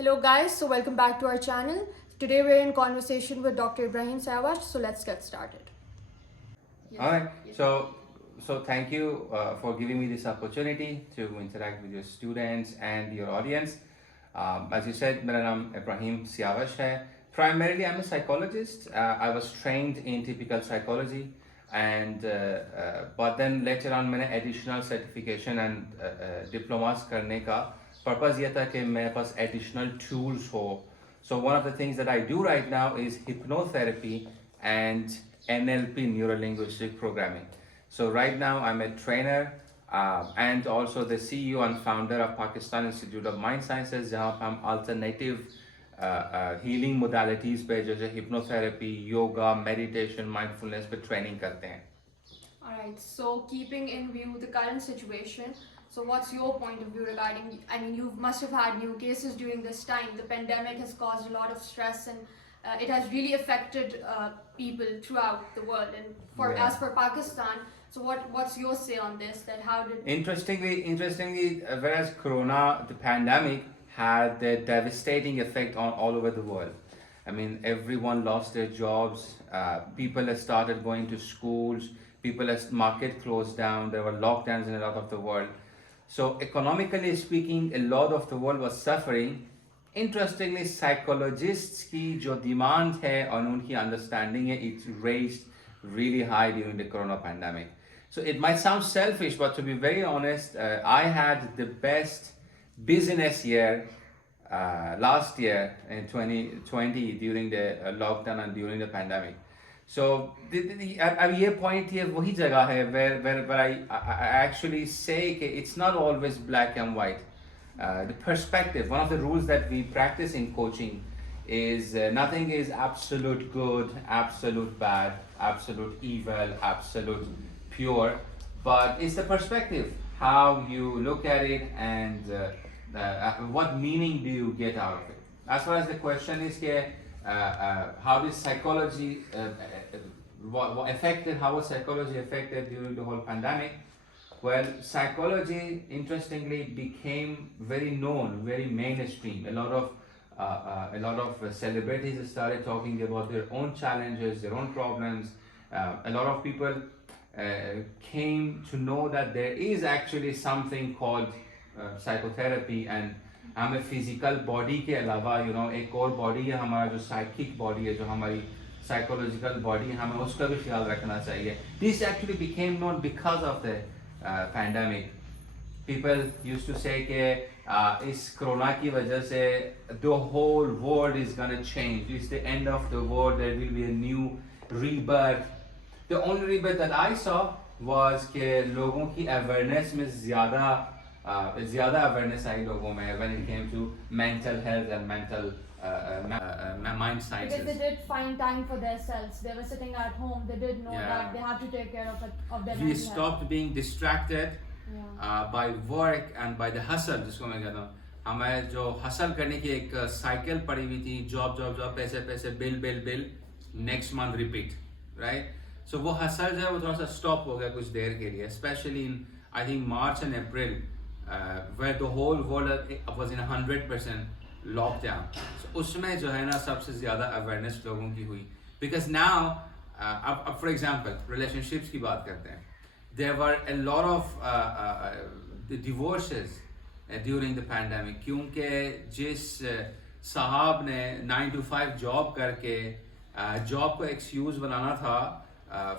Hello guys, so welcome back to our channel. Today we're in conversation with Dr. Ibrahim Savash, so let's get started. Yes. All right. So thank you for giving me this opportunity to interact with your students and your audience. As you said, मेरा नाम Ibrahim Siavash है. Primarily, I'm a psychologist. I was trained in typical psychology, and but then later on मैंने additional certification and diplomas करने का purpose ये था कि मेरे पास additional tools हो. So one of the things that I do right now is hypnotherapy and NLP, neuro-linguistic programming. So right now I'm a trainer and also the CEO and founder of Pakistan Institute of Mind Sciences, जहाँ पे हम alternative healing modalities पे जैसे hypnotherapy, yoga, meditation, mindfulness पे training करते हैं. Alright, so keeping in view the current situation, so what's your point of view regarding, you must have had new cases during this time. The pandemic has caused a lot of stress and it has really affected people throughout the world. And as for Pakistan, so what's your say on this? That how did Interestingly, whereas Corona, the pandemic had a devastating effect on all over the world. I mean, everyone lost their jobs. People have started going to schools. Market closed down. There were lockdowns in a lot of the world. So economically speaking, a lot of the world was suffering. Interestingly, psychologists की जो demand है और उनकी understanding है, it's raised really high during the corona pandemic. So it might sound selfish, but to be very honest, I had the best business year last year in 2020 during the lockdown and during the pandemic. So अब ये point ये वही जगह है where I actually say कि it's not always black and white. The perspective, one of the rules that we practice in coaching is nothing is absolute good, absolute bad, absolute evil, absolute pure, but it's the perspective, how you look at it and what meaning do you get out of it. As far as the question is how is psychology how was psychology affected during the whole pandemic? Well, psychology, interestingly, became very known, very mainstream. A lot of celebrities started talking about their own challenges, their own problems. A lot of people came to know that there is actually something called psychotherapy, and हमें physical body के अलावा, एक और body है हमारा जो psychic body है, जो हमारी psychological body है, हमें उसका भी ख्याल रखना चाहिए. This actually became known because of the pandemic. People used to say कि इस कोरोना की वजह से the whole world is gonna change. It's the end of the world. There will be a new rebirth. The only rebirth that I saw was कि लोगों की awareness में ज़्यादा awareness आई लोगों में when it came to mental health and mental mind sciences. Because they did find time for themselves. They were sitting at home. They did know that they have to take care of their We stopped being distracted by work and by the hustle, जिसको मैं कहता हूँ. हमें जो hustle करने की एक cycle पड़ी हुई थी, job, पैसे, bill, next month repeat, right? So वो hustle जो है वो थोड़ा सा stop हो गया कुछ देर के लिए, especially in I think March and April, where the whole world was in 100% lockdown. So उसमें जो है ना सबसे ज़्यादा awareness लोगों की हुई. Because now, for example, relationships की बात करते हैं. There were a lot of divorces during the pandemic क्योंकि जिस साहब ने 9 to 5 job करके job को excuse बनाना था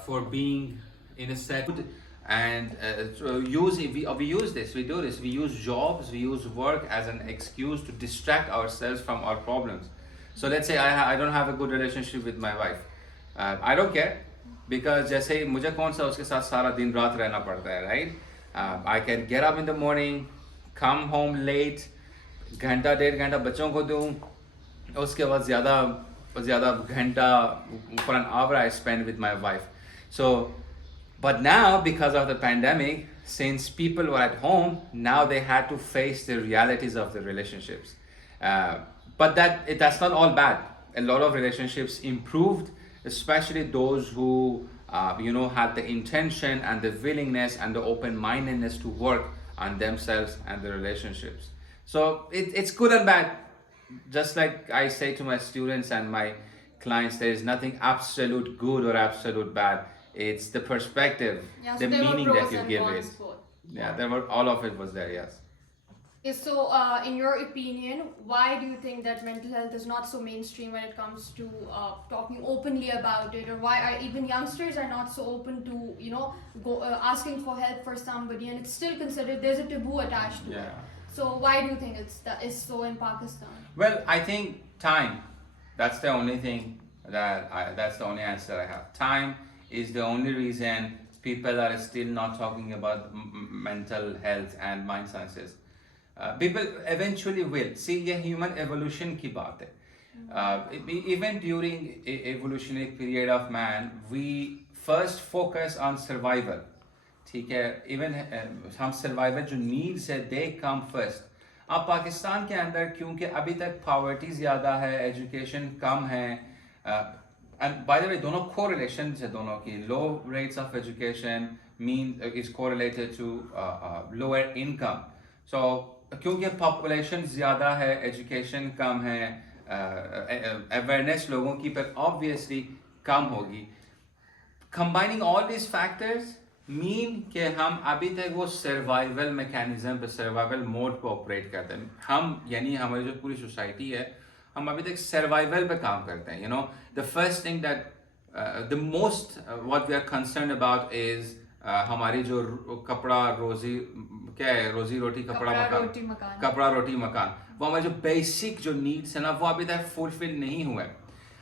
for being in a set and we use this, we do this, we use jobs, we use work as an excuse to distract ourselves from our problems. So let's say I don't have a good relationship with my wife. I don't care because जैसे मुझे कौन सा उसके साथ सारा दिन रात रहना पड़ता है, right? I can get up in the morning, come home late, घंटा 1.5 घंटा बच्चों को दूँ, उसके बाद ज़्यादा घंटा for an hour I spend with my wife. So but now, because of the pandemic, since people were at home, now they had to face the realities of the relationships. But that's not all bad. A lot of relationships improved, especially those who had the intention and the willingness and the open-mindedness to work on themselves and the relationships. So it's good and bad. just like I say to my students and my clients, there is nothing absolute good or absolute bad. It's the perspective, Yeah, so the there were meaning that pros you and give cons it. both. Yeah, there were, all of it was there. Yes. Okay, so in your opinion, why do you think that mental health is not so mainstream when it comes to talking openly about it, or why are even youngsters are not so open to go asking for help for somebody, and it's still considered there's a taboo attached to it. Yeah. So why do you think it's so in Pakistan? Well, I think time. That's the only thing that's the only answer I have. Time is the only reason people are still not talking about mental health and mind sciences. People eventually will. See, ये human evolution की बात है. Even during evolutionary period of man, we first focus on survival. ठीक है, even हम survival जो needs है दे come first. अब पाकिस्तान के अंदर क्योंकि अभी तक पॉवर्टी ज़्यादा है, एजुकेशन कम है, एंड बाय द वे दोनों कोरिलेशन है दोनों की. Low rates of education mean is correlated to lower income. So क्योंकि पॉपुलेशन ज़्यादा है, एजुकेशन कम है, अवेयरनेस लोगों की पर ऑब्वियसली कम होगी. Combining all these factors mean कि हम अभी तक वो सर्वाइवल मैकेनिज्म पे, सर्वाइवल मोड पे ऑपरेट करते हैं. हम यानी हमारी जो पूरी सोसाइटी है, हम अभी तक सर्वाइवल पे काम करते हैं. The first thing that the most what we are concern about is हमारी जो कपड़ा रोजी क्या है, रोजी रोटी कपड़ा मकान, कपड़ा रोटी मकान, वो हमारे जो बेसिक जो नीड्स है ना वो अभी तक फुलफिल नहीं हुए.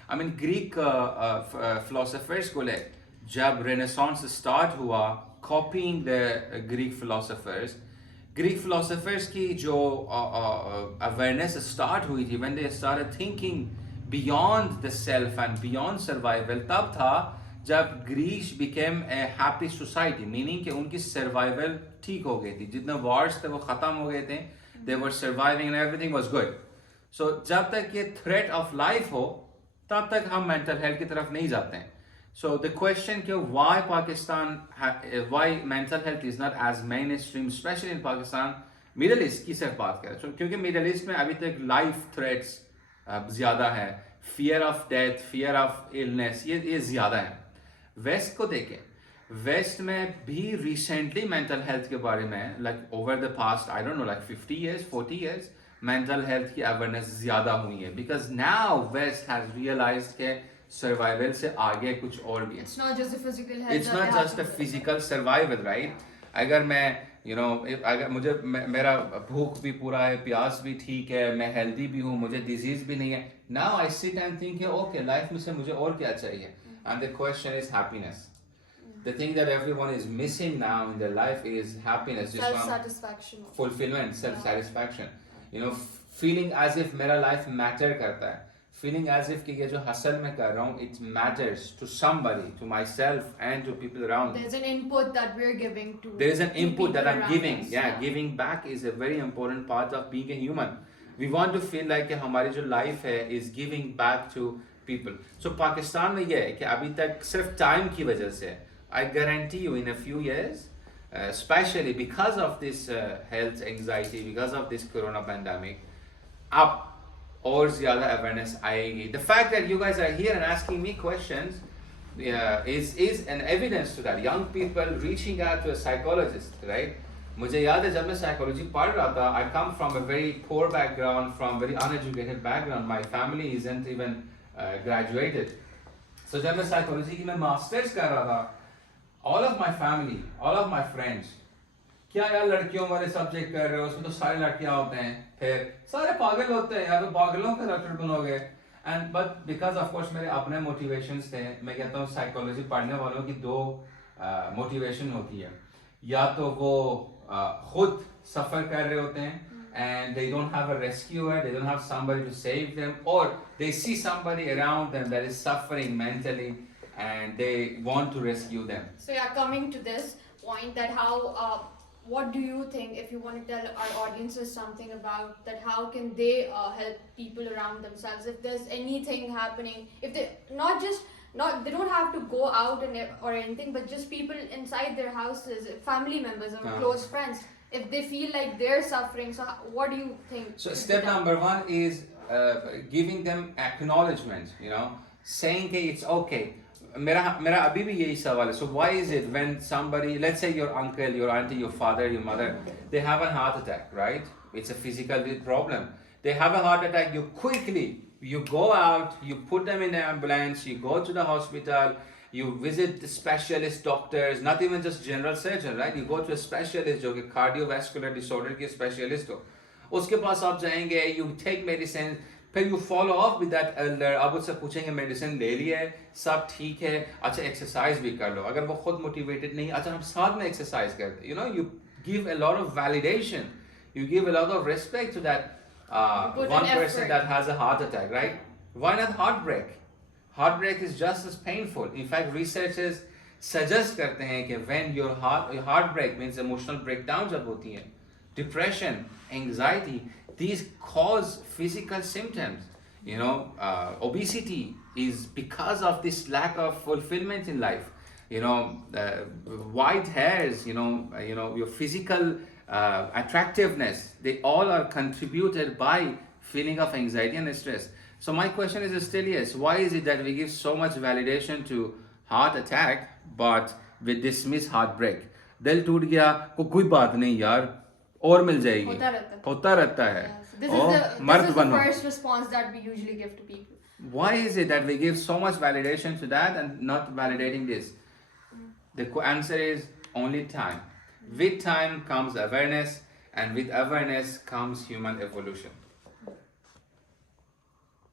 आई मीन ग्रीक फिलोसोफर्स को ले जब रेनेसांस स्टार्ट हुआ, कॉपीइंग द ग्रीक फिलोसोफर्स की जो अवेयरनेस स्टार्ट हुई थी, when they started thinking beyond the self and beyond survival, तब था जब Greece became a happy society. Meaning कि उनकी सर्वाइवल ठीक हो गई थी, जितने वॉर्स थे वो ख़त्म हो गए थे, they were surviving and everything was good. So जब तक ये थ्रेट ऑफ लाइफ हो तब तक हम मेंटल हेल्थ की तरफ नहीं जाते हैं. So the question कि why Pakistan, why mental health is not as mainstream, especially in Pakistan, Middle East की सिर्फ बात करें. So क्योंकि Middle East में अभी तक life threats ज़्यादा है, fear of death, fear of illness ये ज़्यादा है. West को देखें, West में भी recently mental health के बारे में like over the past I don't know like 50 years, 40 years mental health की awareness ज़्यादा हुई है, because now West has realized कि सर्वाइवल से आगे कुछ और भी है. It's not just the physical health. It's not just a physical survival, right? अगर मैं अगर मुझे मेरा भूख भी पूरा है, प्यास भी ठीक है, मैं हेल्दी भी हूँ, मुझे डिजीज भी नहीं है. Now I sit and think okay, life में से मुझे और क्या चाहिए? And the question is happiness. The thing that everyone is missing now in their life is happiness. Self-satisfaction. Fulfillment, self-satisfaction. Feeling as if मेरा life matter करता है. Feeling as if कि ये जो hustle मैं कर रहा हूँ, it matters to somebody, to myself and to people around me. There's an input that we're giving to. There is an input that I'm giving. Us. Yeah, giving back is a very important part of being a human. We want to feel like कि हमारी जो life है is giving back to people. So Pakistan में ये है कि अभी तक सिर्फ time की वजह से, I guarantee you in a few years, especially because of this health anxiety, because of this corona pandemic, up और ज़्यादा awareness आएगी. The fact that you guys are here and asking me questions is an evidence to that. Young people reaching out to a psychologist, right? मुझे याद है जब मैं psychology पढ़ रहा था, I come from a very poor background, from very uneducated background. My family isn't even graduated. So जब मैं psychology की मैं masters कर रहा था, all of my family, all of my friends, क्या यार लड़कियों वाले सब्जेक्ट कर रहे हो, उसमें तो सारी लड़कियां होते हैं, फिर सारे पागल होते हैं, या तो पागलों के डॉक्टर बनोगे. And but because of course मेरे अपने मोटिवेशंस थे. मैं कहता हूँ साइकोलॉजी पढ़ने वालों की दो मोटिवेशन होती है. या तो वो खुद सफर कर रहे होते हैं and they don't have a rescuer, they don't have somebody to save them, or they see somebody around them that is suffering mentally and they want to rescue them. So yeah, coming to this point, that how what do you think, if you want to tell our audiences something about that, how can they help people around themselves if there's anything happening, if they they don't have to go out or anything, but just people inside their houses, family members or close friends, if they feel like they're suffering, so what do you think? So step number one is giving them acknowledgement, you know, saying that it's okay. मेरा अभी भी यही सवाल है. So why is it when somebody, let's say your uncle, your auntie, your father, your mother, they have a heart attack, right? It's a physical problem. They have a heart attack, you go out, you put them in the ambulance, you go to the hospital, you visit the specialist doctors, not even just general surgeon, right? You go to a specialist जो कि cardiovascular disorder के specialist हो. उसके पास आप जाएंगे, you take medicine, फिर you follow up with that elder, आप उससे पूछेंगे मेडिसिन ले ली है, सब ठीक है, अच्छा एक्सरसाइज भी कर लो. अगर वो खुद मोटिवेटेड नहीं, अच्छा हम साथ में एक्सरसाइज करते हैं. You know, you give a lot of validation, you give a lot of respect to that one person that has a heart attack, right? Why not heartbreak? Heartbreak is just as painful. In fact, researchers suggest करते हैं कि when your heartbreak means emotional breakdown जब होती है, depression, anxiety, these cause physical symptoms. You know, obesity is because of this lack of fulfillment in life. You know, white hairs, you know, your physical attractiveness, they all are contributed by feeling of anxiety and stress. So my question is still yes, why is it that we give so much validation to heart attack but we dismiss heartbreak? दिल टूट गया कोई बात नहीं यार और मिल जाएगी होता रहता है. This is the first response that we usually give to people. Why is it that we give so much validation to that and not validating this? The answer is only time. With time comes awareness, and with awareness comes human evolution.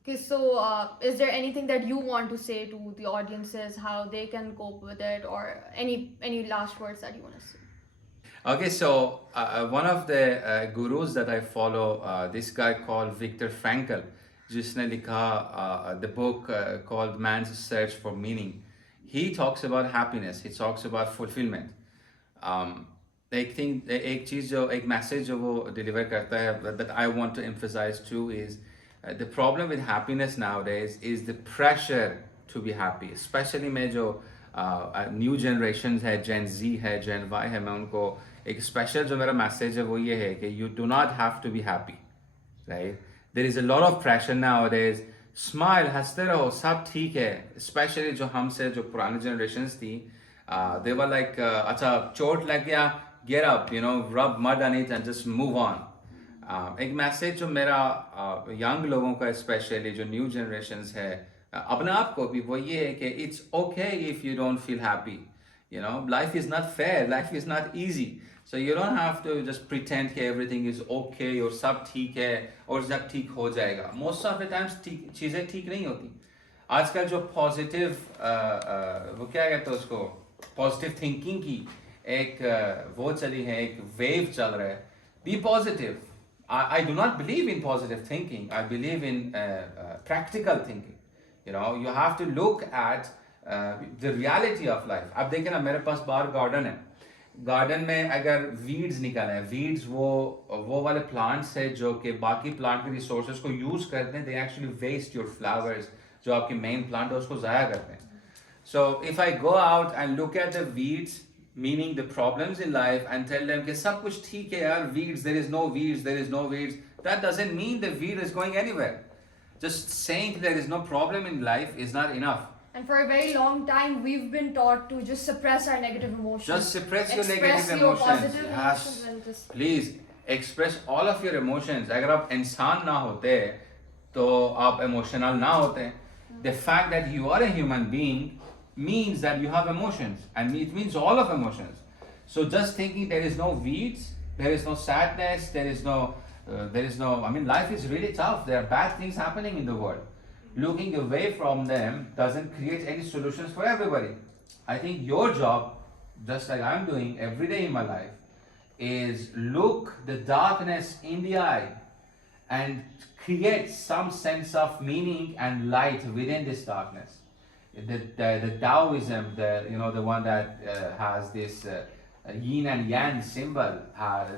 Okay, so is there anything that you want to say to the audiences, how they can cope with it, or any last words that you want to say? Okay, so one of the gurus that I follow, this guy called Viktor Frankl, जिसने लिखा the book called Man's Search for Meaning. He talks about happiness. He talks about fulfillment. एक चीज जो एक message जो वो deliver करता है that I want to emphasize too is the problem with happiness nowadays is the pressure to be happy. Especially में जो new generations है, Gen Z है, Gen Y है, मैं उनको एक special जो मेरा message है वो ये है कि you do not have to be happy, right? There is a lot of pressure nowadays. Smile, हंसते रहो, सब ठीक है. Especially जो हमसे जो पुरानी generations थी, they were like अच्छा चोट लग गया, get up, you know, rub mud on it and just move on. एक मैसेज जो मेरा यंग लोगों का स्पेशली जो न्यू जनरेशंस है अपने आप को भी वो ये है कि it's okay if you don't feel happy. You know, life is not fair, life is not easy. So you don't have to just pretend कि एवरीथिंग इज ओके और सब ठीक है और सब ठीक हो जाएगा. मोस्ट ऑफ द टाइम्स चीज़ें ठीक नहीं होती. आजकल जो पॉजिटिव वो क्या कहते हैं उसको, पॉजिटिव थिंकिंग की एक वो चली है, एक वेव चल रहा है. Be positive. I do not believe in positive thinking. I believe in practical thinking. You know, you have to look at the reality of life. अब देखें ना, मेरे पास बाहर गार्डन है. गार्डन में अगर वीड्स निकल हैं, वीड्स वो वाले प्लांट्स है जो कि बाकी प्लांट के रिसोर्सेज को यूज करते हैं. They actually waste your flowers. जो आपके मेन प्लांट है उसको ज़ाया करते हैं. So if I go out and look at the weeds, meaning the problems in life, and tell them कि सब कुछ ठीक है यार, weeds, there is no weeds, there is no weeds, that doesn't mean the weed is going anywhere. Just saying there is no problem in life is not enough. And for a very long time we've been taught to just suppress our negative emotions. Just suppress your negative Express your emotions. positive emotions and just Please express all of your emotions. अगर आप इंसान ना होते तो आप emotional ना होते. The fact that you are a human being means that you have emotions, and it means all of emotions. So just thinking there is no weeds, there is no sadness, there is no, I mean, life is really tough. There are bad things happening in the world. Looking away from them doesn't create any solutions for everybody. I think your job, just like I'm doing every day in my life, is look the darkness in the eye and create some sense of meaning and light within this darkness. The Taoism, the one that has this yin and yang symbol,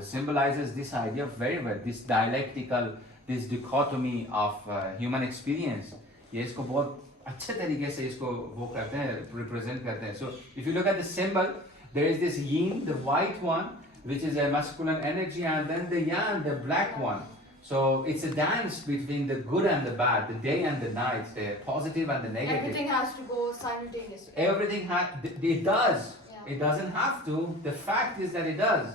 symbolizes this idea very well. This dialectical, this dichotomy of human experience. ये इसको बहुत अच्छे तरीके से इसको वो करते हैं, represent करते हैं. So if you look at the symbol, there is this yin, the white one, which is a masculine energy, and then the yang, the black one. So it's a dance between the good and the bad, the day and the night, the positive and the negative. Everything has to go simultaneously. Everything it does. Yeah. It doesn't have to. The fact is that it does.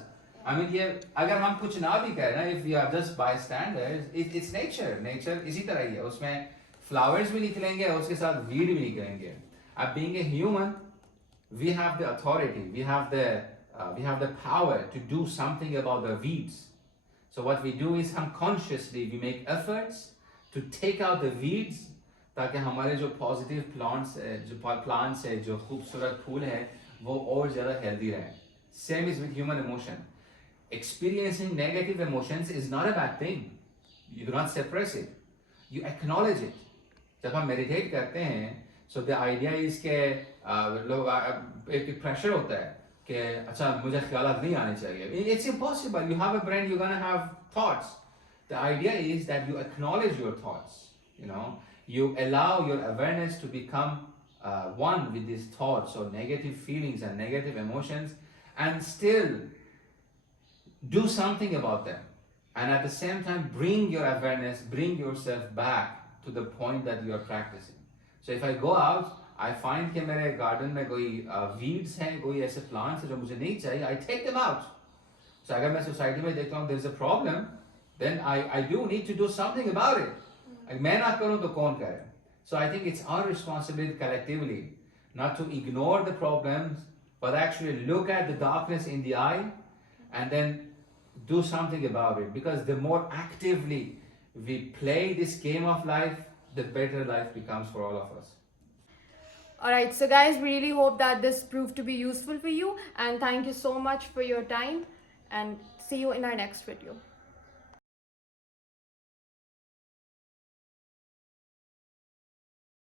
I mean, ये अगर हम कुछ ना भी करें ना, if we are just bystanders, it's nature. Nature इसी तरह ही है. उसमें flowers भी निकलेंगे और उसके साथ weed भी निकलेंगे. Being a human, we have the authority. We have the power to do something about the weeds. So what we do is unconsciously we make efforts to take out the weeds ताकि हमारे जो positive plants है, जो खूबसूरत फूल है, वो और ज़्यादा healthy रहे. Same is with human emotion. Experiencing negative emotions is not a bad thing. You do not suppress it. You acknowledge it. जब हम meditate करते हैं, so the idea is कि लोग एक pressure होता है कि अच्छा मुझे ख्यालात नहीं आने चाहिए. It's impossible. You have a brain, you're gonna have thoughts. The idea is that you acknowledge your thoughts. You know, you allow your awareness to become one with these thoughts or negative feelings and negative emotions, and still do something about them. And at the same time, bring your awareness, bring yourself back to the point that you are practicing. So if I go out, I find कि मेरे garden में कोई weeds हैं, कोई ऐसे plants हैं जो मुझे नहीं चाहिए, I take them out. So अगर मैं society में देखता हूँ there is a problem, then I do need to do something about it. मैं ना करूँ तो कौन करे? So I think it's our responsibility collectively not to ignore the problems, but actually look at the darkness in the eye and then do something about it. Because the more actively we play this game of life, the better life becomes for all of us. Alright, so guys, we really hope that this proved to be useful for you, and thank you so much for your time, and see you in our next video.